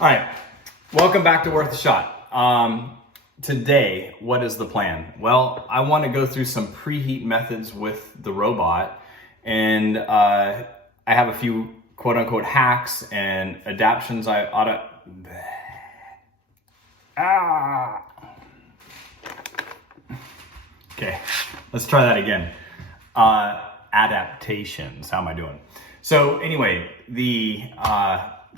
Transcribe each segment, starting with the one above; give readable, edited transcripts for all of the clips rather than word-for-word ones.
All right, welcome back to Worth a Shot. Today, what is the plan? Well, I want to go through some preheat methods with the robot, and I have a few quote-unquote hacks and adaptations I ought to... Okay, let's try that again. Adaptations, how am I doing? So anyway, the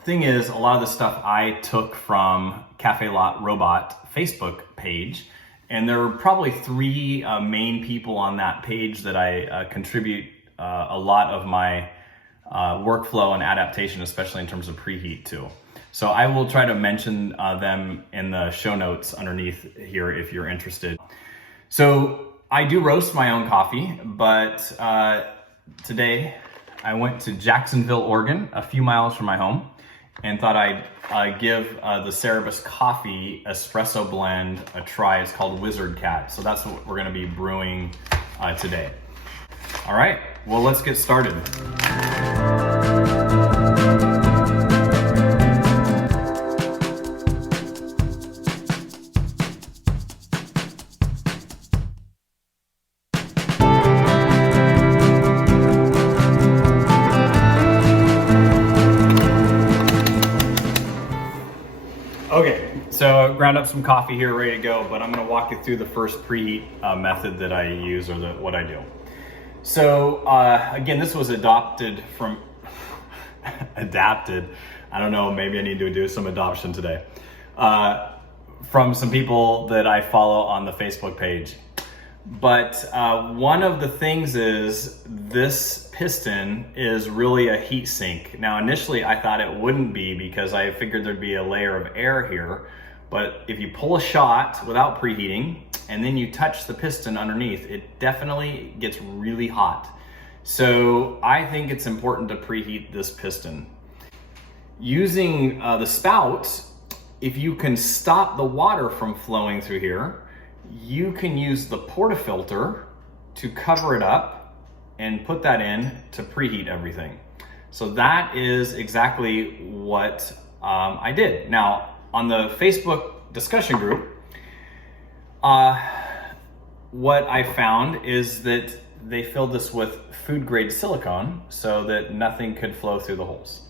thing is, a lot of the stuff I took from Cafetlat Robot Facebook page, and there are probably three main people on that page that I contribute a lot of my workflow and adaptation, especially in terms of preheat to. So I will try to mention them in the show notes underneath here if you're interested. So I do roast my own coffee, but today I went to Jacksonville, Oregon, a few miles from my home, and thought I'd give the Cerebus Coffee espresso blend a try. It's called Wizard Cat. So that's what we're gonna be brewing today. All right, well, let's get started. Okay, so ground up some coffee here, ready to go, but I'm gonna walk you through the first preheat method that I use, or what I do. So again, this was adapted, I don't know, maybe I need to do some adoption today, from some people that I follow on the Facebook page. But one of the things is this piston is really a heat sink. Now, initially I thought it wouldn't be because I figured there'd be a layer of air here. But if you pull a shot without preheating and then you touch the piston underneath, it definitely gets really hot. So I think it's important to preheat this piston. Using the spout, if you can stop the water from flowing through here, you can use the portafilter to cover it up and put that in to preheat everything. So that is exactly what I did. Now, on the Facebook discussion group, what I found is that they filled this with food grade silicone so that nothing could flow through the holes.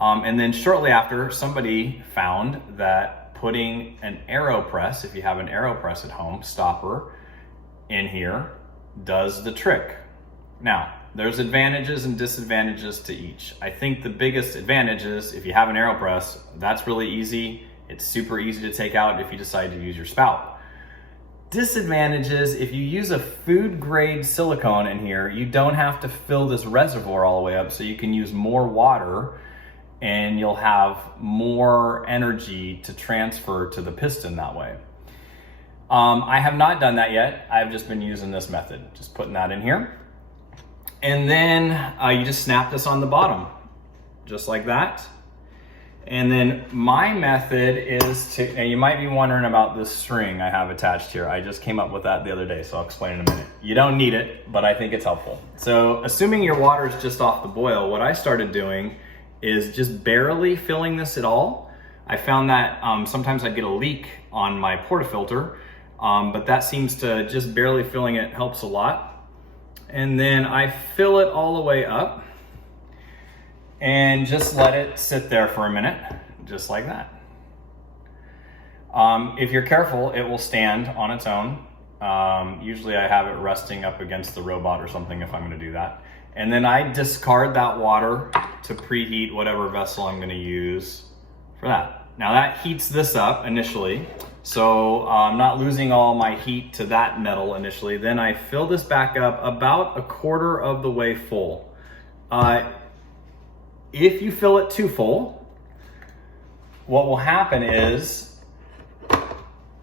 And then shortly after, somebody found that putting an AeroPress, if you have an AeroPress at home, stopper in here, does the trick. Now, there's advantages and disadvantages to each. I think the biggest advantage is if you have an AeroPress, that's really easy. It's super easy to take out if you decide to use your spout. Disadvantages, if you use a food grade silicone in here, you don't have to fill this reservoir all the way up, so you can use more water and you'll have more energy to transfer to the piston that way. I have not done that yet. I've just been using this method, just putting that in here. And then you just snap this on the bottom, just like that. And then my method is to, and you might be wondering about this string I have attached here. I just came up with that the other day, so I'll explain in a minute. You don't need it, but I think it's helpful. So assuming your water is just off the boil, what I started doing is just barely filling this at all. I found that sometimes I'd get a leak on my portafilter, but that seems to just barely filling it helps a lot. And then I fill it all the way up and just let it sit there for a minute, just like that. If you're careful, it will stand on its own. Usually I have it resting up against the robot or something if I'm gonna do that. And then I discard that water to preheat whatever vessel I'm gonna use for that. Now that heats this up initially, so I'm not losing all my heat to that metal initially. Then I fill this back up about a quarter of the way full. If you fill it too full, what will happen is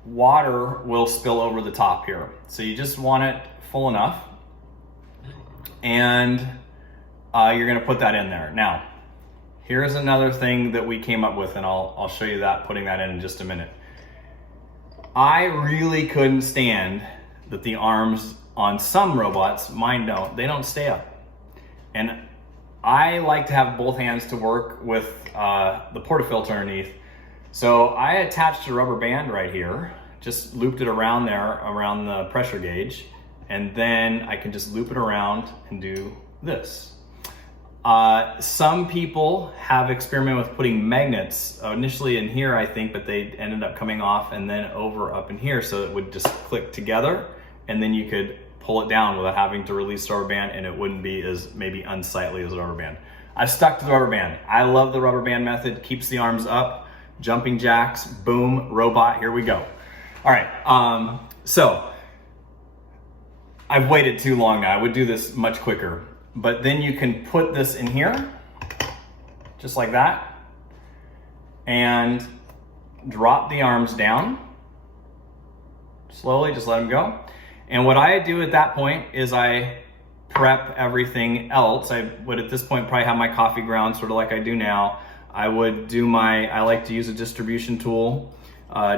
water will spill over the top here. So you just want it full enough. And you're gonna put that in there. Now, here's another thing that we came up with, and I'll show you that, putting that in just a minute. I really couldn't stand that the arms on some robots, mine don't, they don't stay up. And I like to have both hands to work with the portafilter underneath, So I attached a rubber band right here, just looped it around there, around the pressure gauge, and then I can just loop it around and do this. Some people have experimented with putting magnets initially in here, I think, but they ended up coming off and then over up in here, so it would just click together, and then you could pull it down without having to release the rubber band, and it wouldn't be as maybe unsightly as a rubber band. I've stuck to the rubber band. I love the rubber band method, keeps the arms up, jumping jacks, boom, robot, here we go. All right, so I've waited too long now. I would do this much quicker, but then you can put this in here, just like that, and drop the arms down. Slowly, just let them go. And what I do at that point is I prep everything else. I would at this point probably have my coffee ground, sort of like I do now. I would do I like to use a distribution tool,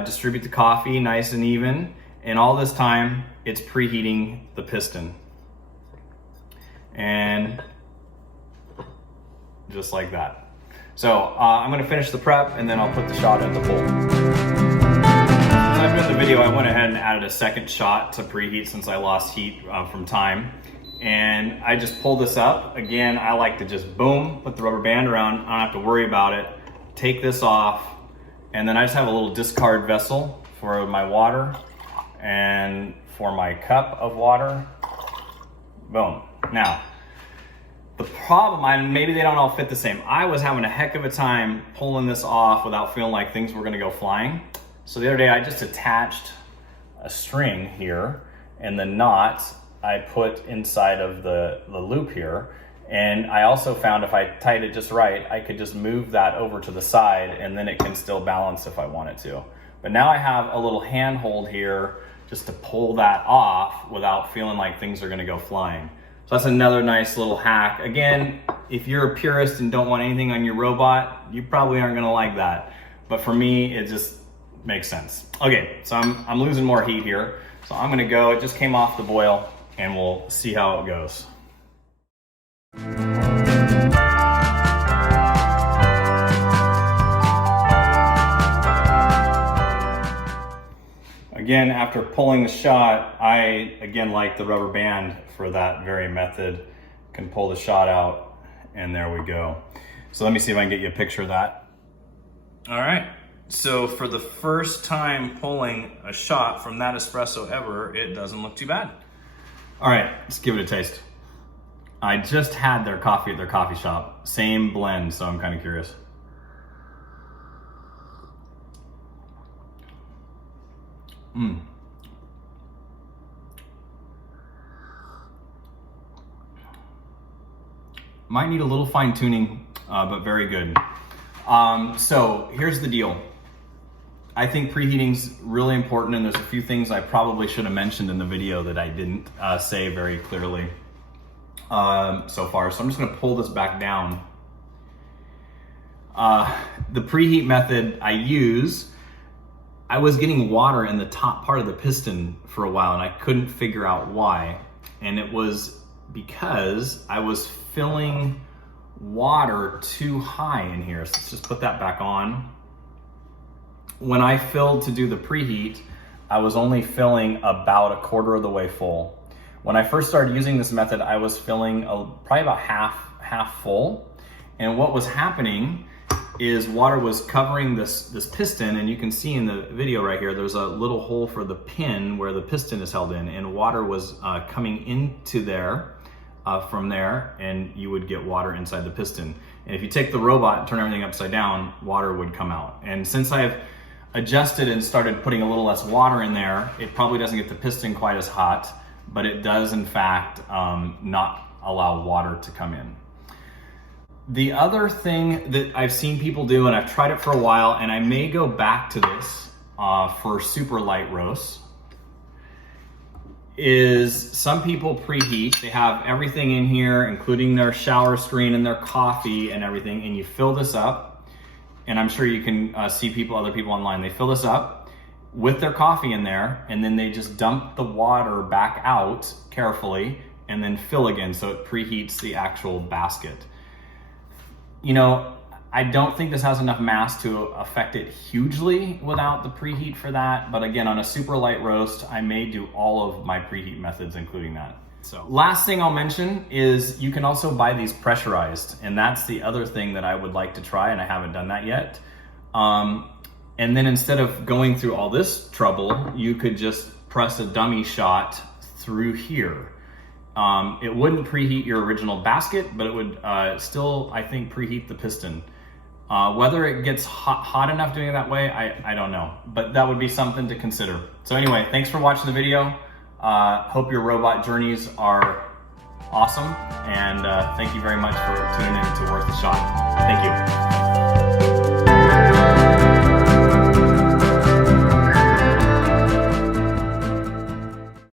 distribute the coffee nice and even, and all this time it's preheating the piston. And just like that. So I'm gonna finish the prep and then I'll put the shot in the bowl. Since I've done the video, I went ahead and added a second shot to preheat since I lost heat from time. And I just pull this up. Again, I like to just boom, put the rubber band around. I don't have to worry about it. Take this off. And then I just have a little discard vessel for my water and for my cup of water. Boom. Now, the problem, maybe they don't all fit the same. I was having a heck of a time pulling this off without feeling like things were gonna go flying. So the other day I just attached a string here, and the knot I put inside of the loop here. And I also found if I tied it just right, I could just move that over to the side and then it can still balance if I wanted to. But now I have a little handhold here just to pull that off without feeling like things are gonna go flying. So that's another nice little hack. Again, if you're a purist and don't want anything on your robot, you probably aren't gonna like that. But for me, it just makes sense. Okay, so I'm losing more heat here. So I'm gonna go, it just came off the boil, and we'll see how it goes. Again, after pulling the shot, I again like the rubber band for that very method. Can pull the shot out, and there we go. So let me see if I can get you a picture of that. All right, so for the first time pulling a shot from that espresso ever, it doesn't look too bad. All right, let's give it a taste. I just had their coffee at their coffee shop. Same blend, so I'm kind of curious. Might need a little fine tuning, but very good. So here's the deal. I think preheating's really important, and there's a few things I probably should have mentioned in the video that I didn't say very clearly so far. So I'm just gonna pull this back down. The preheat method I use, I was getting water in the top part of the piston for a while and I couldn't figure out why. And it was because I was filling water too high in here. So let's just put that back on. When I filled to do the preheat, I was only filling about a quarter of the way full. When I first started using this method, I was filling probably about half full. And what was happening is water was covering this piston, and you can see in the video right here, there's a little hole for the pin where the piston is held in, and water was coming into there from there, and you would get water inside the piston. And if you take the robot and turn everything upside down, water would come out. And since I've adjusted and started putting a little less water in there, it probably doesn't get the piston quite as hot, but it does in fact not allow water to come in. The other thing that I've seen people do, and I've tried it for a while, and I may go back to this for super light roasts, is some people preheat. They have everything in here, including their shower screen and their coffee and everything, and you fill this up, and I'm sure you can see other people online, they fill this up with their coffee in there, and then they just dump the water back out carefully and then fill again so it preheats the actual basket. You know, I don't think this has enough mass to affect it hugely without the preheat for that. But again, on a super light roast, I may do all of my preheat methods, including that. So last thing I'll mention is you can also buy these pressurized, and that's the other thing that I would like to try, and I haven't done that yet. And then instead of going through all this trouble, you could just press a dummy shot through here. It wouldn't preheat your original basket, but it would still, I think, preheat the piston. Whether it gets hot enough doing it that way, I don't know, but that would be something to consider. So anyway, thanks for watching the video. Hope your robot journeys are awesome, and thank you very much for tuning in to Worth a Shot. Thank you.